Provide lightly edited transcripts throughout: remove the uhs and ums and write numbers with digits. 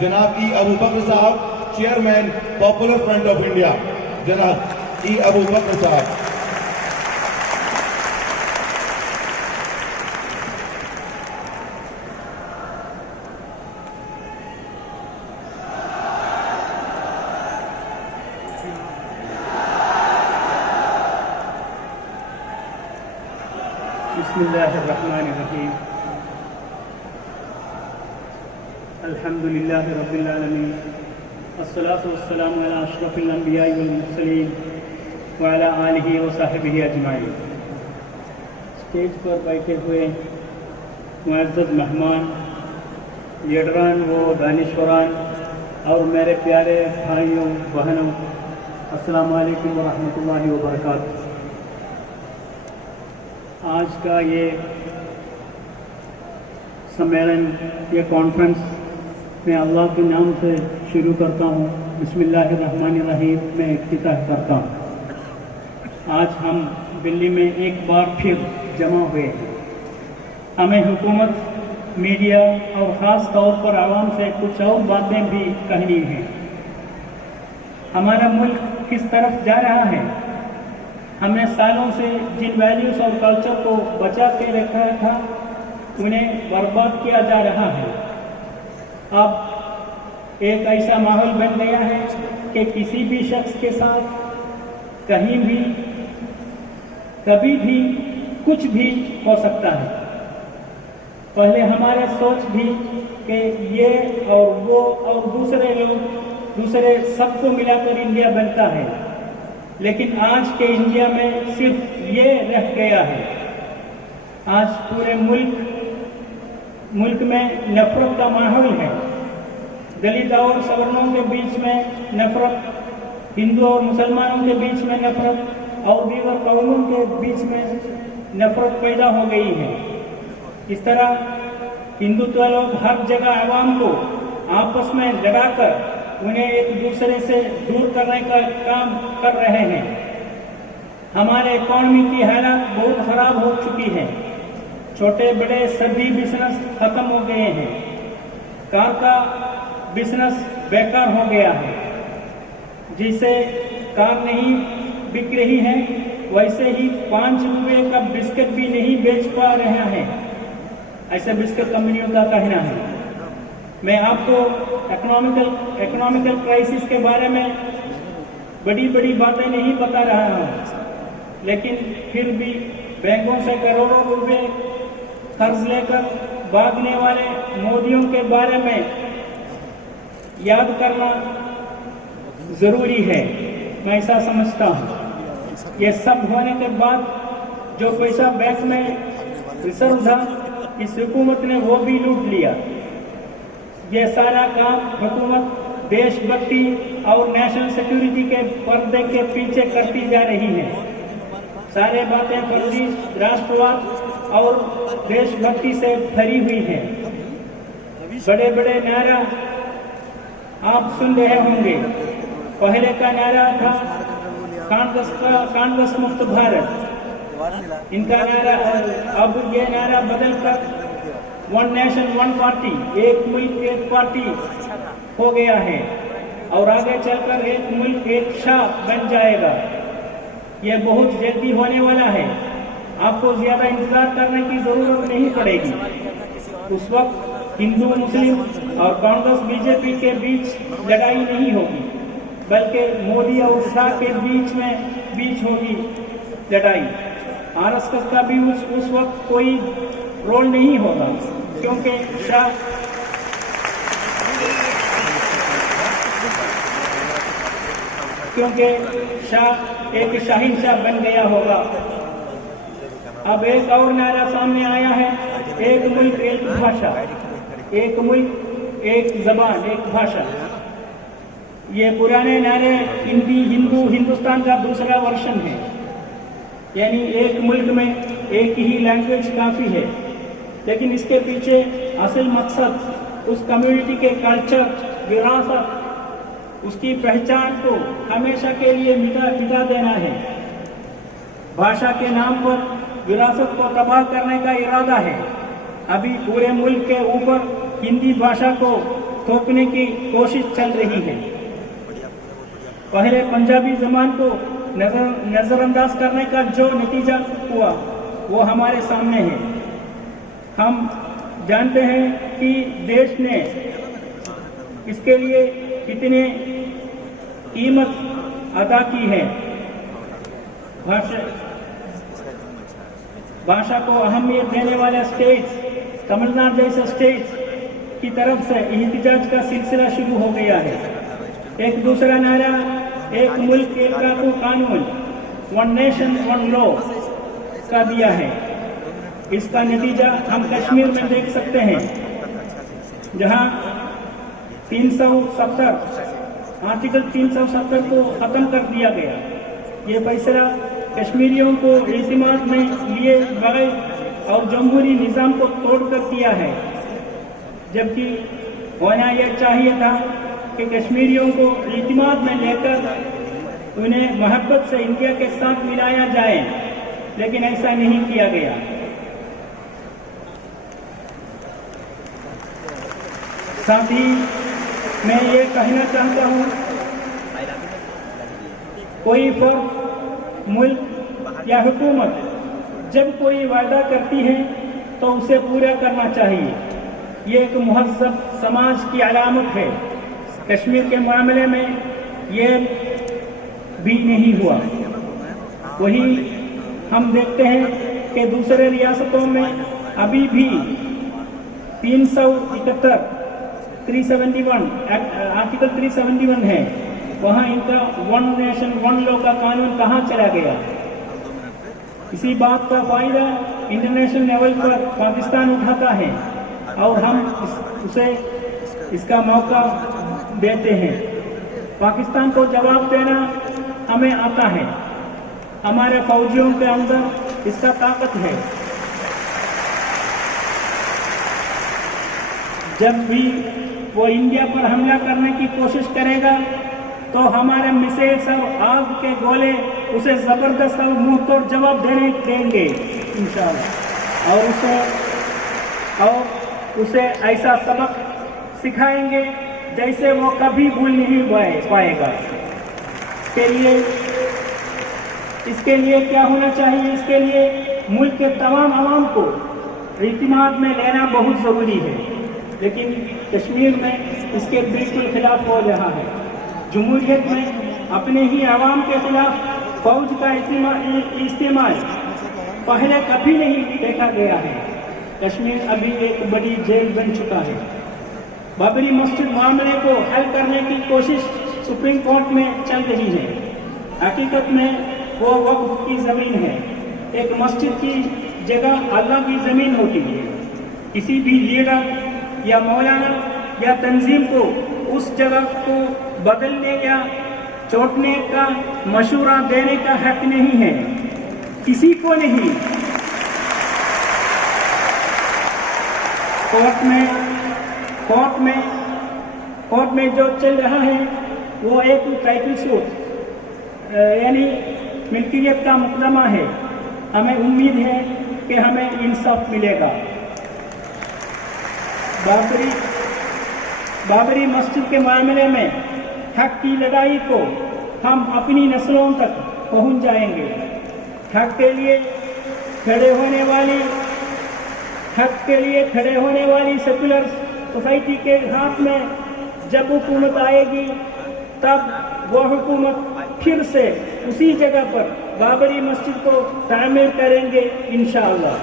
जनाब ई अबू बकर साहब, chairman popular front of India, जनाब ई अबू बकर साहब। बिस्मिल्लाहिर्रहमानिर्रहीम। अल्हम्दुलिल्लाहि रब्बिल आलमीन, अस्सलातु वस्सलामु अला अशरफिल अंबिया'i वल मुरसलीन व अला आलिहि व सहबिहि अजमाइन। स्टेज पर बैठे हुए मुअज़्ज़ज़ मेहमान, लीडरान व दानिशवरान और मेरे प्यारे भाइयों बहनों, अस्सलामु अलैकुम व रहमतुल्लाहि व बरकातुहू। आज का ये सम्मेलन, ये कॉन्फ्रेंस मैं अल्लाह के नाम से शुरू करता हूँ। बिस्मिल्लाहिर्रहमानिर्रहीम मैं इफ्तिताह करता हूँ। आज हम दिल्ली में एक बार फिर जमा हुए हैं। हमें हुकूमत, मीडिया और ख़ास तौर पर आवाम से कुछ और बातें भी कहनी हैं। हमारा मुल्क किस तरफ जा रहा है? हमने सालों से जिन वैल्यूज़ और कल्चर को बचा के रखा था, उन्हें बर्बाद किया जा रहा है। अब एक ऐसा माहौल बन गया है कि किसी भी शख्स के साथ कहीं भी, कभी भी, कुछ भी हो सकता है। पहले हमारे सोच भी कि ये और वो और दूसरे लोग, दूसरे सबको मिलाकर इंडिया बनता है, लेकिन आज के इंडिया में सिर्फ ये रह गया है। आज पूरे मुल्क में नफरत का माहौल है। दलित और सवर्णों के बीच में नफरत, हिंदू और मुसलमानों के बीच में नफरत और दीगर कौमों के बीच में नफरत पैदा हो गई है। इस तरह हिंदुत्व लोग हर जगह आवाम को आपस में लड़ाकर उन्हें एक दूसरे से दूर करने का काम कर रहे हैं। हमारे इकॉनमी की हालत बहुत ख़राब हो चुकी है। छोटे बड़े सभी बिजनेस ख़त्म हो गए हैं। कार का बिजनेस बेकार हो गया है। जिसे कार नहीं बिक रही है, वैसे ही 5 रुपये का बिस्किट भी नहीं बेच पा रहे हैं, ऐसे बिस्किट कंपनियों का कहना है। मैं आपको इकोनॉमिकल क्राइसिस के बारे में बड़ी बड़ी बातें नहीं बता रहा हूँ, लेकिन फिर भी बैंकों से करोड़ों रुपए कर्ज लेकर भागने वाले मोदियों के बारे में याद करना ज़रूरी है। मैं ऐसा समझता हूँ। ये सब होने के बाद जो पैसा बैंक में रिजर्व था, इस हुकूमत ने वो भी लूट लिया। ये सारा काम हुकूमत देशभक्ति और नेशनल सिक्योरिटी के पर्दे के पीछे करती जा रही है। सारे बातें फर्जी राष्ट्रवाद और देशभक्ति से भरी हुई है। बड़े बड़े नारा आप सुन रहे होंगे। पहले का नारा था कांग्रेस मुक्त भारत, इनका नारा। अब ये नारा बदल कर वन नेशन वन पार्टी, एक मुल्क एक पार्टी हो गया है और आगे चलकर एक मुल्क एक शाह बन जाएगा। यह बहुत जल्दी होने वाला है। आपको ज्यादा इंतजार करने की जरूरत नहीं पड़ेगी। उस वक्त हिंदू मुस्लिम और कांग्रेस बीजेपी के बीच लड़ाई नहीं होगी, बल्कि मोदी और शाह के बीच होगी लड़ाई। आरएसएस का भी उस वक्त कोई रोल नहीं होगा, क्योंकि शाह एक शाहिनशाह बन गया होगा। अब एक और नारा सामने आया है, एक मुल्क एक भाषा, एक मुल्क एक जबान एक भाषा। ये पुराने नारे हिंदुस्तान का दूसरा वर्जन है। यानी एक मुल्क में एक ही लैंग्वेज काफ़ी है, लेकिन इसके पीछे असल मकसद उस कम्युनिटी के कल्चर, विरासत, उसकी पहचान को हमेशा के लिए मिटा देना है। भाषा के नाम पर विरासत को तबाह करने का इरादा है। अभी पूरे मुल्क के ऊपर हिंदी भाषा को थोपने की कोशिश चल रही है। पहले पंजाबी ज़बान को नज़रअंदाज करने का जो नतीजा हुआ वो हमारे सामने है। हम जानते हैं कि देश ने इसके लिए कितने कीमत अदा की है। भाषा को अहमियत देने वाले स्टेट्स, तमिलनाडु जैसे स्टेट्स की तरफ से एहतजाज का सिलसिला शुरू हो गया है। एक दूसरा नारा एक मुल्क एक कानून, वन नेशन वन लॉ का दिया है। इसका नतीजा हम कश्मीर में देख सकते हैं, जहां 370 आर्टिकल 370 को ख़त्म कर दिया गया। ये फैसला कश्मीरियों को इल्तिमास में लिए बगैर और जमहूरी निज़ाम को तोड़कर किया है, जबकि होना यह चाहिए था कि कश्मीरियों को इल्तिमास में लेकर उन्हें मोहब्बत से इंडिया के साथ मिलाया जाए, लेकिन ऐसा नहीं किया गया। साथ ही मैं ये कहना चाहता हूँ, कोई फर्द, मुल्क या हुकूमत जब कोई वादा करती है तो उसे पूरा करना चाहिए। ये एक मुहज़्ज़ब समाज की अलामत है। कश्मीर के मामले में ये भी नहीं हुआ। वही हम देखते हैं कि दूसरे रियासतों में अभी भी 371 आर्टिकल 371 है। वहाँ इनका वन नेशन वन लॉ का कानून कहाँ चला गया? इसी बात का फ़ायदा इंटरनेशनल लेवल पर पाकिस्तान उठाता है और हम उसे इसका मौका देते हैं। पाकिस्तान को जवाब देना हमें आता है। हमारे फौजियों के अंदर इसका ताकत है। जब भी वो इंडिया पर हमला करने की कोशिश करेगा तो हमारे मिसाइल और आग के गोले उसे ज़बरदस्त और मुंह तोड़ जवाब देंगे इंशाअल्लाह, और उसे ऐसा सबक सिखाएंगे जैसे वो कभी भूल नहीं पाएगा। इसके लिए क्या होना चाहिए? इसके लिए मुल्क के तमाम आवाम को इत्मीनान में लेना बहुत ज़रूरी है, लेकिन कश्मीर में इसके बिल्कुल खिलाफ हो रहा है। जमहूरियत में अपने ही आवाम के खिलाफ फौज का इस्तेमाल पहले कभी नहीं देखा गया है। कश्मीर अभी एक बड़ी जेल बन चुका है। बाबरी मस्जिद मामले को हल करने की कोशिश सुप्रीम कोर्ट में चल रही है। हकीकत में वो वक्फ की ज़मीन है। एक मस्जिद की जगह अल्लाह की ज़मीन होती है। किसी भी लीडर या मौलाना या तंजीम को उस जगह को बदलने या छोड़ने का मशवरा देने का हक नहीं है, किसी को नहीं। कोर्ट में जो चल रहा है वो एक टाइटल सूट यानी मिल्कियत का मुकदमा है। हमें उम्मीद है कि हमें इंसाफ मिलेगा। बाबरी मस्जिद के मामले में हक की लड़ाई को हम अपनी नस्लों तक पहुंच जाएंगे। हक के लिए खड़े होने वाली सेकुलर सोसाइटी के हाथ में जब हुकूमत आएगी, तब वो हुकूमत फिर से उसी जगह पर बाबरी मस्जिद को तामीर करेंगे इंशाअल्लाह।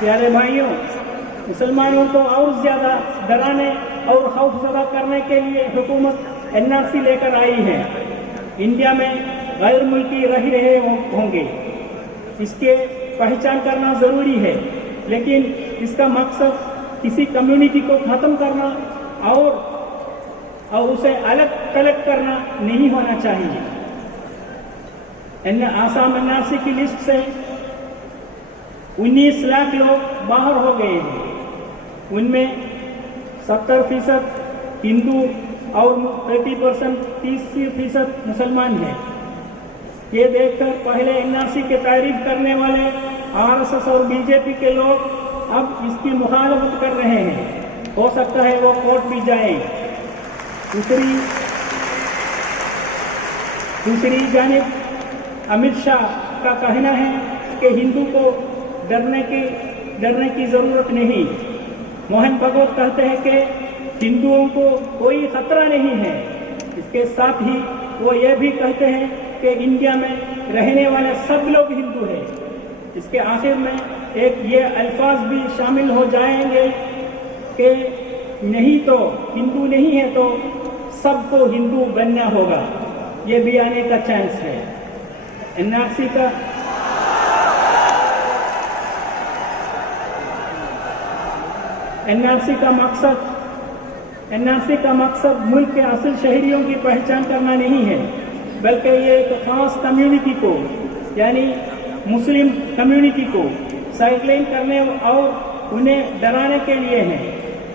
प्यारे भाइयों, मुसलमानों को और ज़्यादा डराने और खौफजदा करने के लिए हुकूमत एनआरसी लेकर आई है। इंडिया में गैर मुल्की रह रहे होंगे, इसके पहचान करना ज़रूरी है, लेकिन इसका मकसद किसी कम्युनिटी को ख़त्म करना और उसे अलग थलग करना नहीं होना चाहिए। आसाम एनआरसी की लिस्ट से 19 लाख लोग बाहर हो गए हैं। उनमें 70% हिंदू और 30% मुसलमान हैं। ये देखकर पहले एनआरसी की तारीफ करने वाले आरएसएस और बीजेपी के लोग अब इसकी मुखालफत कर रहे हैं। हो सकता है वो कोर्ट भी जाएं। दूसरी जानिब अमित शाह का कहना है कि हिंदू को डरने की ज़रूरत नहीं। मोहन भागवत कहते हैं कि हिंदुओं को कोई खतरा नहीं है। इसके साथ ही वो ये भी कहते हैं कि इंडिया में रहने वाले सब लोग हिंदू हैं। इसके आखिर में एक ये अल्फाज भी शामिल हो जाएंगे कि नहीं तो हिंदू नहीं है तो सबको हिंदू बनना होगा। ये भी आने का चांस है। एनआरसी का मकसद मुल्क के असल शहरियों की पहचान करना नहीं है, बल्कि ये एक खास कम्युनिटी को यानी मुस्लिम कम्युनिटी को साइडलाइन करने और उन्हें डराने के लिए है।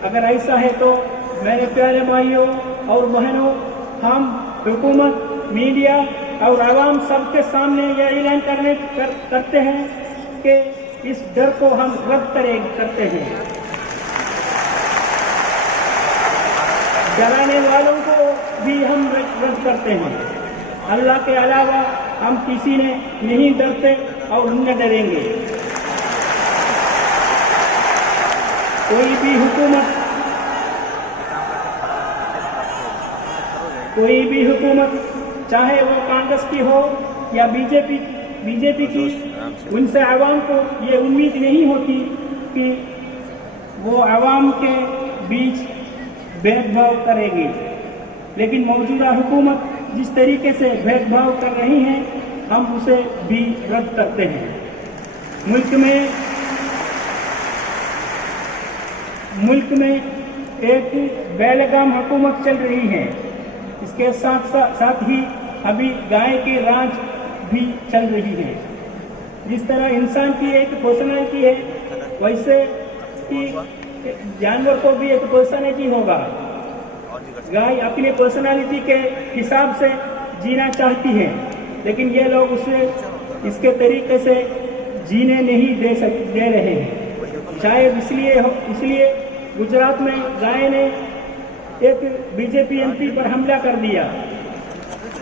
अगर ऐसा है तो मेरे प्यारे भाइयों और बहनों, हम हुकूमत, मीडिया और आवाम सबके सामने यह ऐलान करते हैं कि इस डर को हम रद्द करते हैं। डराने वालों को भी हम रद्द करते हैं। अल्लाह के अलावा हम किसी ने नहीं डरते और न डरेंगे। कोई भी हुकूमत चाहे वो कांग्रेस की हो या बीजेपी की, उनसे आवाम को ये उम्मीद नहीं होती कि वो आवाम के बीच भेदभाव करेगी। लेकिन मौजूदा हुकूमत जिस तरीके से भेदभाव कर रही है, हम उसे भी रद्द करते हैं। मुल्क में एक बेलगाम हुकूमत चल रही है। इसके साथ ही अभी गाय की राज भी चल रही है। जिस तरह इंसान की एक पर्सनैलिटी है, वैसे कि जानवर को भी एक पर्सनैलिटी होगा। गाय अपनी पर्सनालिटी के हिसाब से जीना चाहती है, लेकिन ये लोग उसे इसके तरीके से जीने नहीं दे रहे हैं। शायद इसलिए गुजरात में गाय ने एक बीजेपी एमपी पर हमला कर दिया।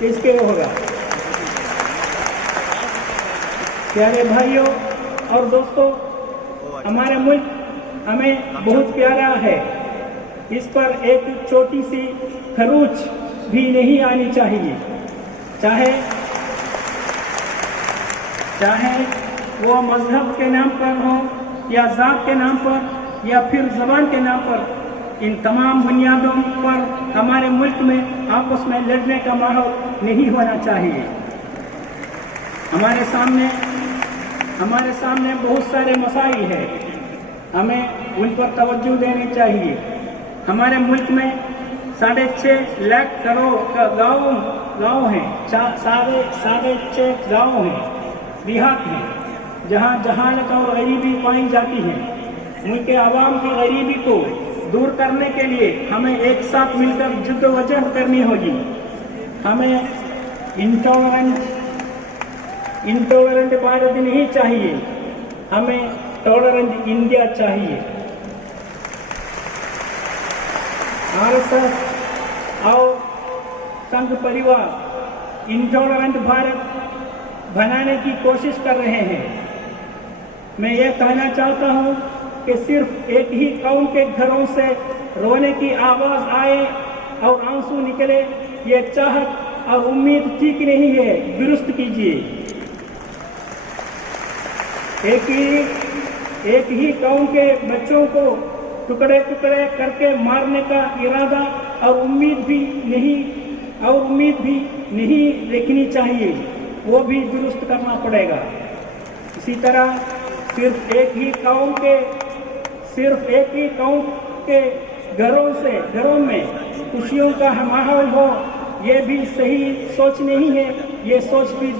इसके होगा। प्यारे भाइयों और दोस्तों, हमारा मुल्क हमें बहुत प्यारा है। इस पर एक छोटी सी खरोंच भी नहीं आनी चाहिए, चाहे वो मजहब के नाम पर हो या जात के नाम पर या फिर ज़बान के नाम पर। इन तमाम बुनियादों पर हमारे मुल्क में आपस में लड़ने का माहौल नहीं होना चाहिए। हमारे सामने बहुत सारे मसाइल हैं, हमें उन पर तवज्जो देनी चाहिए। हमारे मुल्क में 6.5 लाख करोड़ गाँव हैं, 6.5 गाँव हैं, देहात हैं, जहाँ जहालत और गरीबी पाई जाती है। मुल्क के आवाम की गरीबी को दूर करने के लिए हमें एक साथ मिलकर जद्दोजहद करनी होगी। हमें इंटॉलरेंट भारत नहीं चाहिए, हमें टॉलरेंट इंडिया चाहिए। आरएसएस और संघ परिवार इंटॉलरेंट भारत बनाने की कोशिश कर रहे हैं। मैं ये कहना चाहता हूँ कि सिर्फ एक ही कौम के घरों से रोने की आवाज़ आए और आंसू निकले, ये चाहत और उम्मीद ठीक नहीं है। दुरुस्त कीजिए। एक ही कौम के बच्चों को टुकड़े टुकड़े करके मारने का इरादा और उम्मीद भी नहीं रखनी चाहिए, वो भी दुरुस्त करना पड़ेगा। इसी तरह सिर्फ एक ही कौम के घरों में खुशियों का माहौल हो, ये भी सही सोच नहीं है। ये सोच भी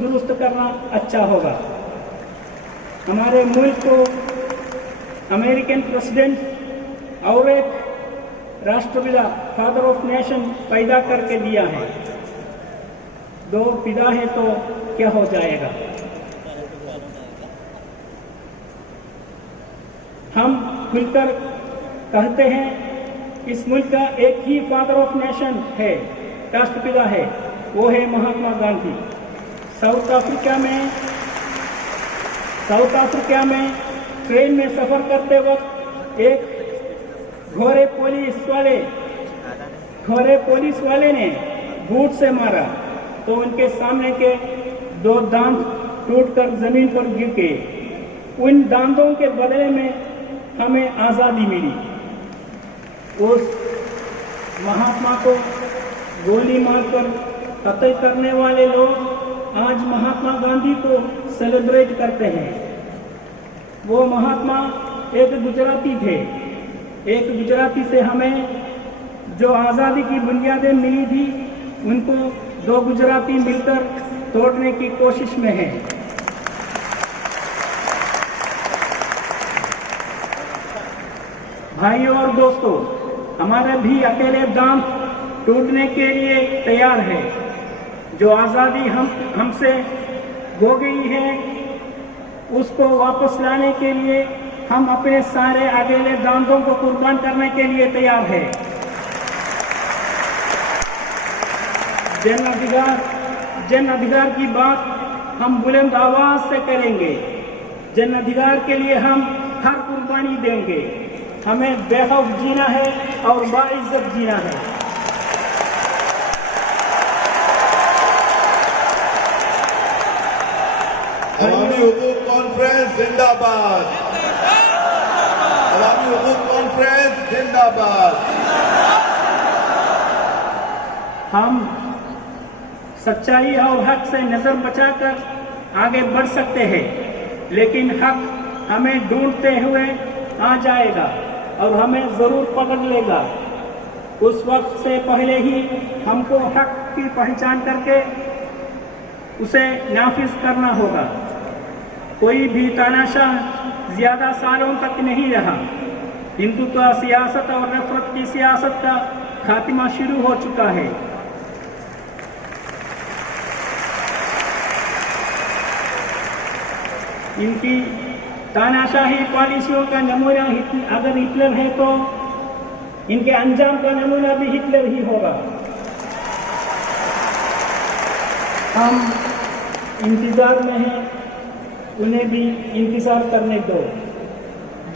दुरुस्त करना अच्छा होगा। हमारे मुल्क को अमेरिकन प्रेसिडेंट और एक राष्ट्रपिता, फादर ऑफ नेशन पैदा करके दिया है। दो पिता है तो क्या हो जाएगा। खुलकर कहते हैं, इस मुल्क का एक ही फादर ऑफ नेशन है, राष्ट्रपिता है, वो है महात्मा गांधी। साउथ अफ्रीका में ट्रेन में सफ़र करते वक्त एक घोड़े पुलिस वाले ने बूट से मारा तो उनके सामने के 2 दांत टूटकर जमीन पर गिर गए। उन दांतों के बदले में हमें आज़ादी मिली। उस महात्मा को गोली मारकर कत्ल करने वाले लोग आज महात्मा गांधी को सेलिब्रेट करते हैं। वो महात्मा एक गुजराती थे। एक गुजराती से हमें जो आज़ादी की बुनियादें मिली थी, उनको 2 गुजराती मिलकर तोड़ने की कोशिश में हैं। भाइयों और दोस्तों, हमारे भी अकेले दांत टूटने के लिए तैयार है। जो आज़ादी हमसे हो गई है, उसको वापस लाने के लिए हम अपने सारे अकेले दांतों को कुर्बान करने के लिए तैयार है। जन अधिकार की बात हम बुलंद आवाज से करेंगे। जन अधिकार के लिए हम हर कुर्बानी देंगे। हमें बेखौफ जीना है और बाइज्जत जीना है। अवामी हुकूक कॉन्फ्रेंस जिंदाबाद। अवामी हुकूक कॉन्फ्रेंस जिंदाबाद। हम सच्चाई और हक से नजर बचाकर आगे बढ़ सकते हैं, लेकिन हक हमें ढूंढते हुए आ जाएगा और हमें जरूर पकड़ लेगा। उस वक्त से पहले ही हमको हक की पहचान करके उसे नाफिज करना होगा। कोई भी तानाशाह ज्यादा सालों तक नहीं रहा। हिंदुत्व सियासत और नफरत की सियासत का खात्मा शुरू हो चुका है। इनकी तानाशाही पॉलिसियों का नमूना अगर हिटलर है तो इनके अंजाम का नमूना भी हिटलर ही होगा। हम इंतजार में हैं, उन्हें भी इंतजार करने दो।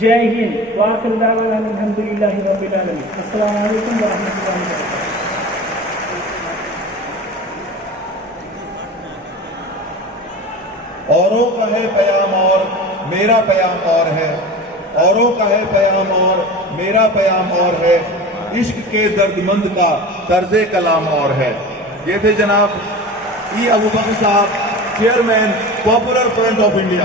जय हिंद। वाखिर दावाना अल्हम्दुलिल्लाहि रब्बिल आलमीन। अस्सलामु अलैकुम व रहमतुल्लाहि व बरकातहू। औरों का है पयाम और मेरा पयाम और है। औरों का है पयाम और मेरा पयाम और है। इश्क के दर्दमंद का तर्ज़े कलाम और है। ये थे जनाब ई अबू बकर साहब, chairman popular front of India.